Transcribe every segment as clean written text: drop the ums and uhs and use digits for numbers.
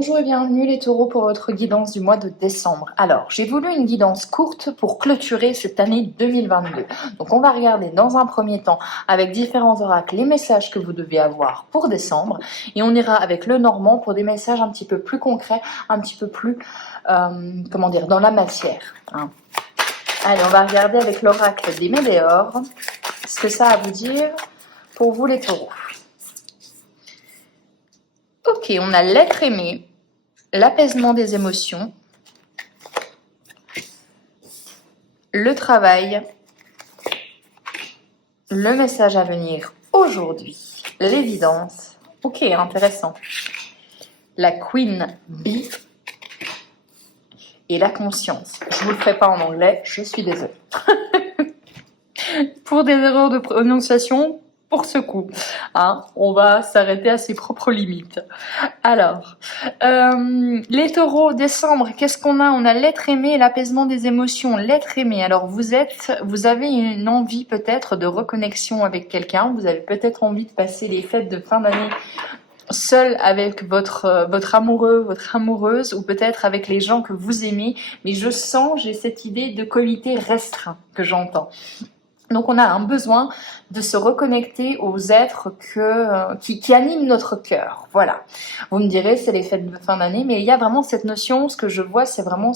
Bonjour et bienvenue les taureaux pour votre guidance du mois de décembre. Alors, j'ai voulu une guidance courte pour clôturer cette année 2022. Donc, on va regarder dans un premier temps avec différents oracles les messages que vous devez avoir pour décembre. Et on ira avec le normand pour des messages un petit peu plus concrets, un petit peu plus, dans la matière. Hein. Allez, on va regarder avec l'oracle des Médéors ce que ça a à vous dire pour vous les taureaux. Ok, on a l'être aimé, l'apaisement des émotions, le travail, le message à venir aujourd'hui, l'évidence. Ok, intéressant. La Queen Bee et la conscience. Je vous le ferai pas en anglais, je suis désolée. Pour des erreurs de prononciation, pour ce coup, hein, on va s'arrêter à ses propres limites. Alors, les taureaux, décembre, qu'est-ce qu'on a? On a l'être aimé et l'apaisement des émotions. L'être aimé, alors vous avez une envie peut-être de reconnexion avec quelqu'un, vous avez peut-être envie de passer les fêtes de fin d'année seul avec votre amoureux, votre amoureuse, ou peut-être avec les gens que vous aimez, mais j'ai cette idée de comité restreint que j'entends. Donc on a un besoin de se reconnecter aux êtres qui animent notre cœur. Voilà. Vous me direz, c'est les fêtes de fin d'année, mais il y a vraiment cette notion, ce que je vois, c'est vraiment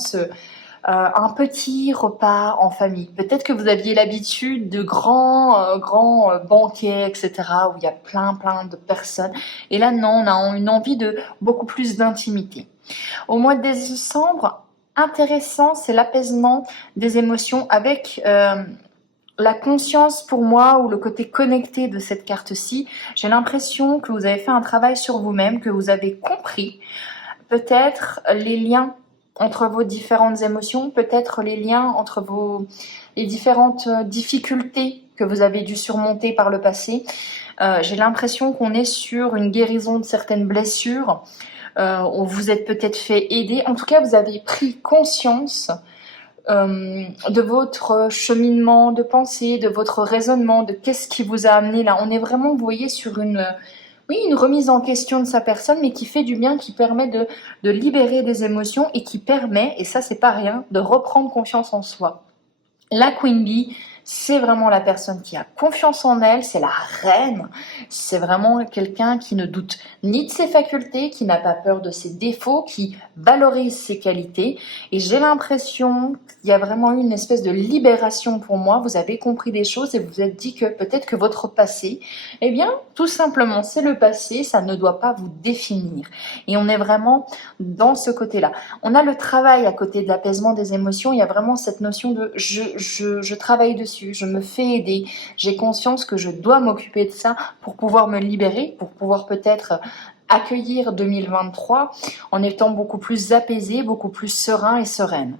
un petit repas en famille. Peut-être que vous aviez l'habitude de grands banquets, etc., où il y a plein de personnes. Et là, non, on a une envie de beaucoup plus d'intimité. Au mois de décembre, intéressant, c'est l'apaisement des émotions avec la conscience pour moi, ou le côté connecté de cette carte-ci. J'ai l'impression que vous avez fait un travail sur vous-même, que vous avez compris peut-être les liens entre vos différentes émotions, peut-être les liens entre les différentes difficultés que vous avez dû surmonter par le passé. J'ai l'impression qu'on est sur une guérison de certaines blessures, où vous êtes peut-être fait aider. En tout cas, vous avez pris conscience de votre cheminement de pensée, de votre raisonnement, de qu'est-ce qui vous a amené là. On est vraiment, vous voyez, sur une remise en question de sa personne, mais qui fait du bien, qui permet de libérer des émotions et qui permet, et ça c'est pas rien, de reprendre confiance en soi. La Queen Bee, c'est vraiment la personne qui a confiance en elle, c'est la reine, c'est vraiment quelqu'un qui ne doute ni de ses facultés, qui n'a pas peur de ses défauts, qui valorise ses qualités. Et j'ai l'impression qu'il y a vraiment eu une espèce de libération pour moi. Vous avez compris des choses et vous vous êtes dit que peut-être que votre passé, eh bien, tout simplement, c'est le passé, ça ne doit pas vous définir. Et on est vraiment dans ce côté-là. On a le travail à côté de l'apaisement des émotions, il y a vraiment cette notion de je travaille dessus, je me fais aider, j'ai conscience que je dois m'occuper de ça pour pouvoir me libérer, pour pouvoir peut-être accueillir 2023 en étant beaucoup plus apaisé, beaucoup plus serein et sereine.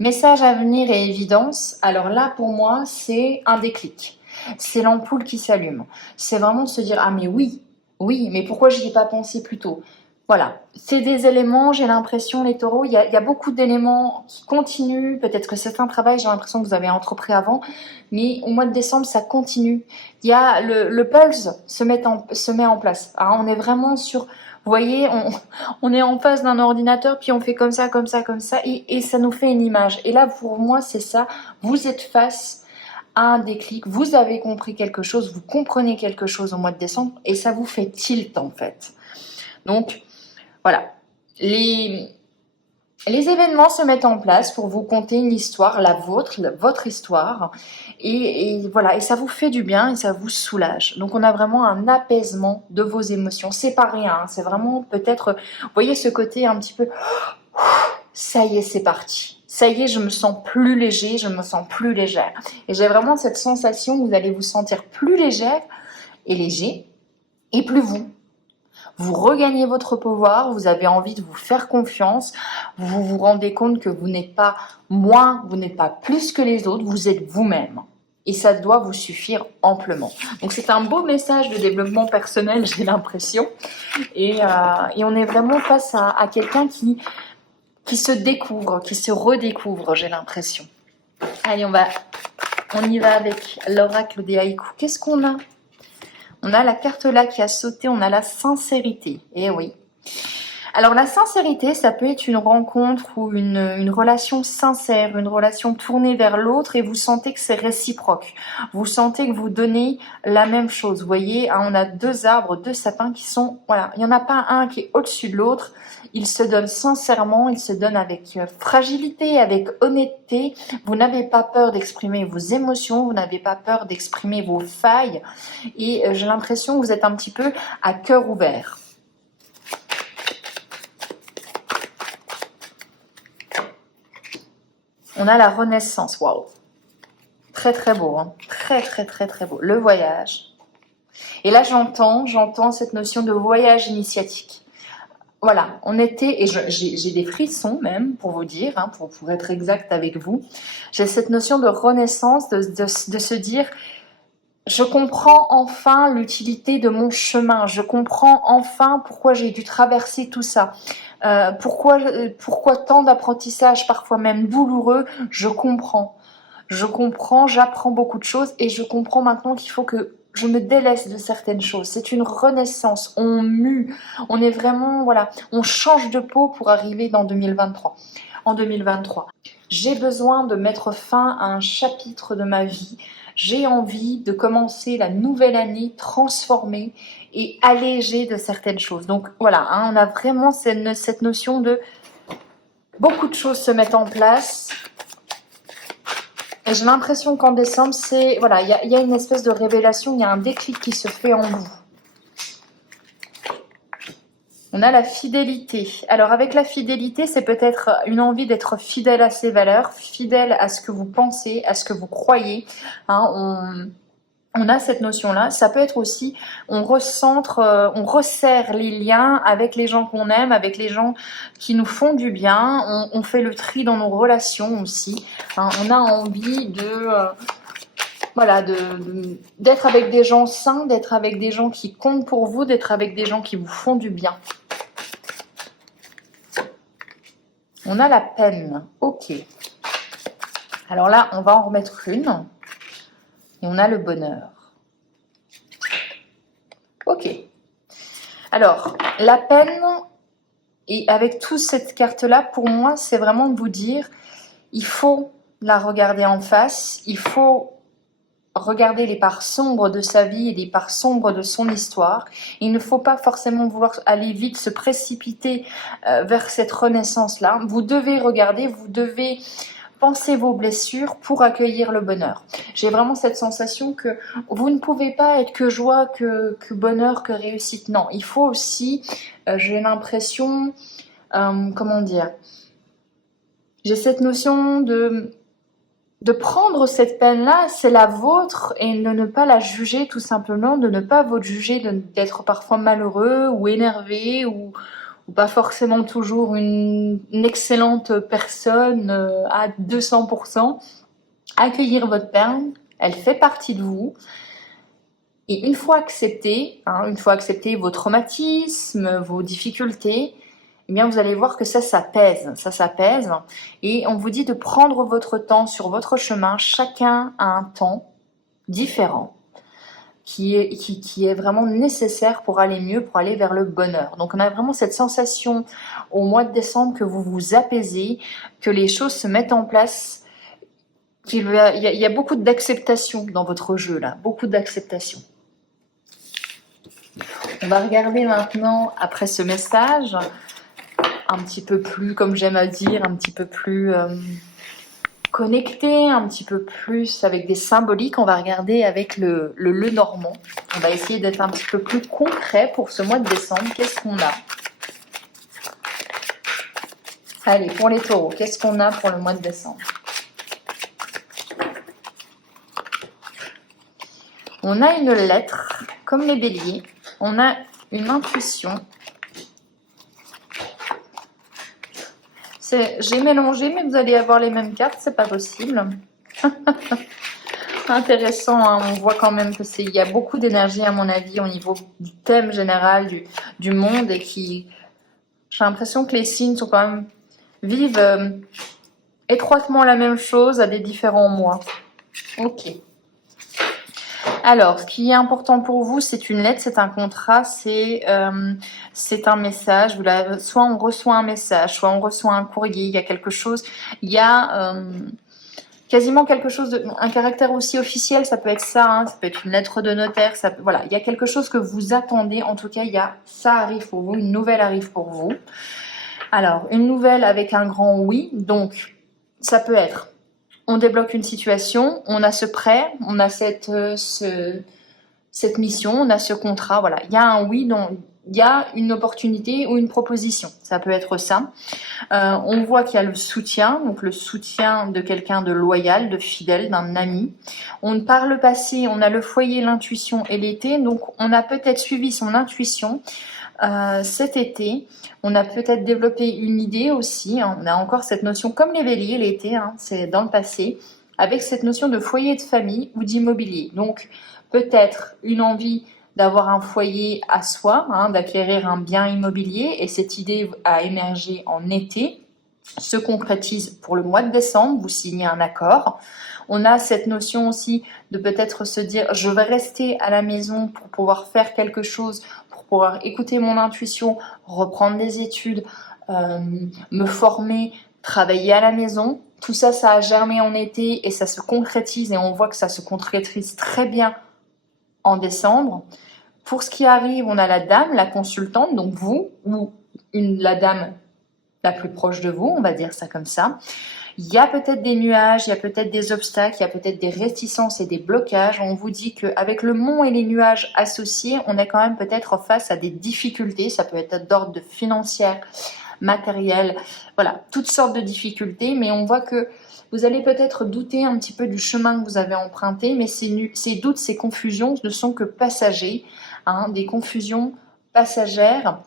Message à venir et évidence, alors là pour moi c'est un déclic, c'est l'ampoule qui s'allume, c'est vraiment de se dire ah mais oui, mais pourquoi j'y ai pas pensé plus tôt? Voilà, c'est des éléments, j'ai l'impression, les taureaux, il y a beaucoup d'éléments qui continuent, peut-être que c'est un travail, j'ai l'impression que vous avez entrepris avant, mais au mois de décembre, ça continue. Il y a le pulse se met en place. Alors, on est vraiment sur, vous voyez, on est en face d'un ordinateur, puis on fait comme ça, et ça nous fait une image. Et là, pour moi, c'est ça, vous êtes face à un déclic, vous avez compris quelque chose, vous comprenez quelque chose au mois de décembre, et ça vous fait tilt en fait. Donc, voilà, les événements se mettent en place pour vous conter une histoire, votre histoire, et voilà, et ça vous fait du bien et ça vous soulage. Donc on a vraiment un apaisement de vos émotions. C'est pas rien, hein, c'est vraiment peut-être, vous voyez ce côté un petit peu, ça y est, c'est parti. Ça y est, je me sens plus léger, je me sens plus légère. Et j'ai vraiment cette sensation où vous allez vous sentir plus légère et léger, et plus vous. Vous regagnez votre pouvoir, vous avez envie de vous faire confiance, vous vous rendez compte que vous n'êtes pas moins, vous n'êtes pas plus que les autres, vous êtes vous-même. Et ça doit vous suffire amplement. Donc c'est un beau message de développement personnel, j'ai l'impression. Et on est vraiment face à quelqu'un qui se découvre, qui se redécouvre, j'ai l'impression. Allez, on y va avec l'oracle des haïkus. Qu'est-ce qu'on a? On a la carte là qui a sauté, on a la sincérité. Eh oui. Alors la sincérité, ça peut être une rencontre ou une relation sincère, une relation tournée vers l'autre et vous sentez que c'est réciproque. Vous sentez que vous donnez la même chose. Vous voyez, hein, on a deux arbres, deux sapins qui sont... Voilà, il n'y en a pas un qui est au-dessus de l'autre. Ils se donnent sincèrement, ils se donnent avec fragilité, avec honnêteté. Vous n'avez pas peur d'exprimer vos émotions, vous n'avez pas peur d'exprimer vos failles. Et j'ai l'impression que vous êtes un petit peu à cœur ouvert. On a la renaissance, waouh. Très très beau, hein. Très très très très beau. Le voyage. Et là j'entends cette notion de voyage initiatique. Voilà, on était, et j'ai des frissons même, pour vous dire, hein, pour être exact avec vous. J'ai cette notion de renaissance, de se dire, je comprends enfin l'utilité de mon chemin, je comprends enfin pourquoi j'ai dû traverser tout ça. Pourquoi tant d'apprentissage, parfois même douloureux, je comprends, j'apprends beaucoup de choses et je comprends maintenant qu'il faut que je me délaisse de certaines choses. C'est une renaissance, on mue, on est vraiment, voilà, on change de peau pour arriver dans 2023. En 2023, j'ai besoin de mettre fin à un chapitre de ma vie. J'ai envie de commencer la nouvelle année transformée et allégée de certaines choses. Donc voilà, hein, on a vraiment cette notion de beaucoup de choses se mettent en place. Et j'ai l'impression qu'en décembre, c'est voilà, il y a une espèce de révélation, il y a un déclic qui se fait en vous. On a la fidélité. Alors avec la fidélité, c'est peut-être une envie d'être fidèle à ses valeurs, fidèle à ce que vous pensez, à ce que vous croyez. Hein, on a cette notion-là. Ça peut être aussi, on recentre, on resserre les liens avec les gens qu'on aime, avec les gens qui nous font du bien. On fait le tri dans nos relations aussi. Hein, on a envie de... voilà, d'être avec des gens sains, d'être avec des gens qui comptent pour vous, d'être avec des gens qui vous font du bien. On a la peine, ok. Alors là, on va en remettre une. Et on a le bonheur. Ok. Alors, la peine, et avec toute cette carte-là, pour moi, c'est vraiment de vous dire, il faut la regarder en face, il faut regarder les parts sombres de sa vie et les parts sombres de son histoire. Il ne faut pas forcément vouloir aller vite, se précipiter vers cette renaissance-là. Vous devez regarder, vous devez penser vos blessures pour accueillir le bonheur. J'ai vraiment cette sensation que vous ne pouvez pas être que joie, que bonheur, que réussite. Non, il faut aussi, j'ai l'impression, comment dire, j'ai cette notion de prendre cette peine-là, c'est la vôtre, et de ne pas la juger tout simplement, de ne pas vous juger, d'être parfois malheureux ou énervé ou pas forcément toujours une excellente personne à 200%. Accueillir votre peine, elle fait partie de vous. Et une fois accepté, une fois accepté vos traumatismes, vos difficultés, eh bien vous allez voir que ça s'apaise. Et on vous dit de prendre votre temps sur votre chemin. Chacun a un temps différent qui est vraiment nécessaire pour aller mieux, pour aller vers le bonheur. Donc on a vraiment cette sensation au mois de décembre que vous vous apaisez, que les choses se mettent en place, qu'il y a beaucoup d'acceptation dans votre jeu là, beaucoup d'acceptation. On va regarder maintenant, après ce message, un petit peu plus, comme j'aime à dire, un petit peu plus connecté, un petit peu plus avec des symboliques. On va regarder avec le Lenormand. On va essayer d'être un petit peu plus concret pour ce mois de décembre. Qu'est-ce qu'on a? Allez, pour les taureaux, qu'est-ce qu'on a pour le mois de décembre? On a une lettre, comme les béliers. On a une intuition. J'ai mélangé, mais vous allez avoir les mêmes cartes, c'est pas possible. Intéressant, hein, on voit quand même que il y a beaucoup d'énergie à mon avis au niveau du thème général du monde et j'ai l'impression que les signes sont quand même vivent étroitement la même chose à des différents mois. Ok. Alors, ce qui est important pour vous, c'est une lettre, c'est un contrat, c'est un message. Soit on reçoit un message, soit on reçoit un courrier, il y a quelque chose, il y a quasiment quelque chose un caractère aussi officiel, ça peut être ça, hein, ça peut être une lettre de notaire, voilà, il y a quelque chose que vous attendez, en tout cas, ça arrive pour vous, une nouvelle arrive pour vous. Alors, une nouvelle avec un grand oui, donc ça peut être, on débloque une situation, on a ce prêt, on a cette mission, on a ce contrat, voilà, il y a un oui, il y a une opportunité ou une proposition, ça peut être ça. On voit qu'il y a le soutien, donc le soutien de quelqu'un de loyal, de fidèle, d'un ami. Par le passé, on a le foyer, l'intuition et l'été, donc on a peut-être suivi son intuition cet été. On a peut-être développé une idée aussi, hein. On a encore cette notion, comme les béliers l'été, hein, c'est dans le passé, avec cette notion de foyer de famille ou d'immobilier. Donc peut-être une envie d'avoir un foyer à soi, hein, d'acquérir un bien immobilier, et cette idée a émergé en été, se concrétise pour le mois de décembre, vous signez un accord. On a cette notion aussi de peut-être se dire, je vais rester à la maison pour pouvoir faire quelque chose, pour pouvoir écouter mon intuition, reprendre des études, me former, travailler à la maison. Tout ça, ça a germé en été et ça se concrétise, et on voit que ça se concrétise très bien en décembre. Pour ce qui arrive, on a la dame, la consultante, donc vous, ou la dame la plus proche de vous, on va dire ça comme ça. Il y a peut-être des nuages, il y a peut-être des obstacles, il y a peut-être des réticences et des blocages. On vous dit qu'avec le mont et les nuages associés, on est quand même peut-être face à des difficultés. Ça peut être d'ordre financier, matériel, voilà, toutes sortes de difficultés. Mais on voit que vous allez peut-être douter un petit peu du chemin que vous avez emprunté, mais ces doutes, ces confusions ne sont que passagers, hein, des confusions passagères.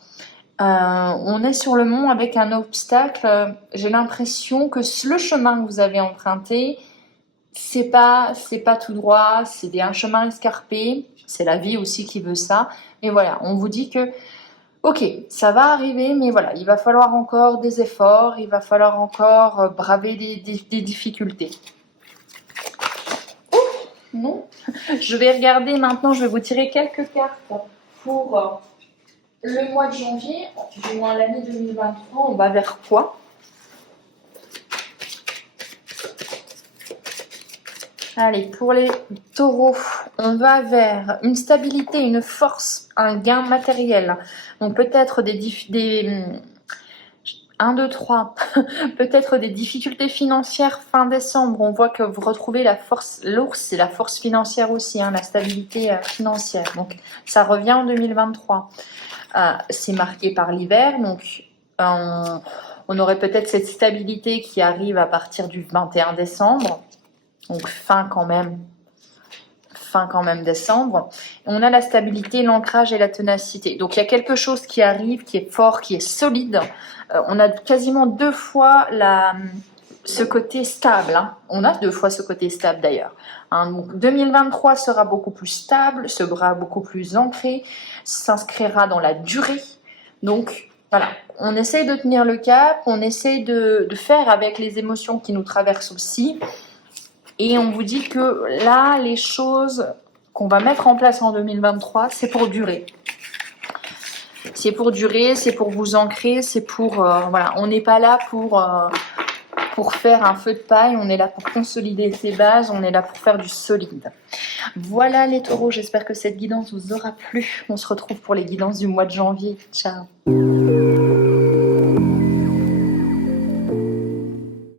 On est sur le mont avec un obstacle. J'ai l'impression que le chemin que vous avez emprunté, c'est pas tout droit, c'est un chemin escarpé. C'est la vie aussi qui veut ça. Et voilà, on vous dit que ok, ça va arriver, mais voilà, il va falloir encore des efforts, il va falloir encore braver des difficultés. Ouf, non. Je vais regarder maintenant, je vais vous tirer quelques cartes pour le mois de janvier, du moins l'année 2023. On va vers quoi? Allez, pour les taureaux, on va vers une stabilité, une force, un gain matériel. Donc peut-être des 1, 2, 3, peut-être des difficultés financières fin décembre. On voit que vous retrouvez la force, l'ours, c'est la force financière aussi, hein, la stabilité financière. Donc ça revient en 2023. C'est marqué par l'hiver, donc on aurait peut-être cette stabilité qui arrive à partir du 21 décembre. Donc fin quand même décembre. On a la stabilité, l'ancrage et la ténacité. Donc il y a quelque chose qui arrive, qui est fort, qui est solide. On a quasiment 2 fois ce côté stable, hein. On a 2 fois ce côté stable d'ailleurs, hein. Donc 2023 sera beaucoup plus stable, sera beaucoup plus ancré, s'inscrira dans la durée. Donc voilà, on essaye de tenir le cap, on essaye de faire avec les émotions qui nous traversent aussi. Et on vous dit que là, les choses qu'on va mettre en place en 2023, c'est pour durer. C'est pour durer, c'est pour vous ancrer, c'est pour... voilà, on n'est pas là pour faire un feu de paille, on est là pour consolider ses bases, on est là pour faire du solide. Voilà les taureaux, j'espère que cette guidance vous aura plu. On se retrouve pour les guidances du mois de janvier. Ciao.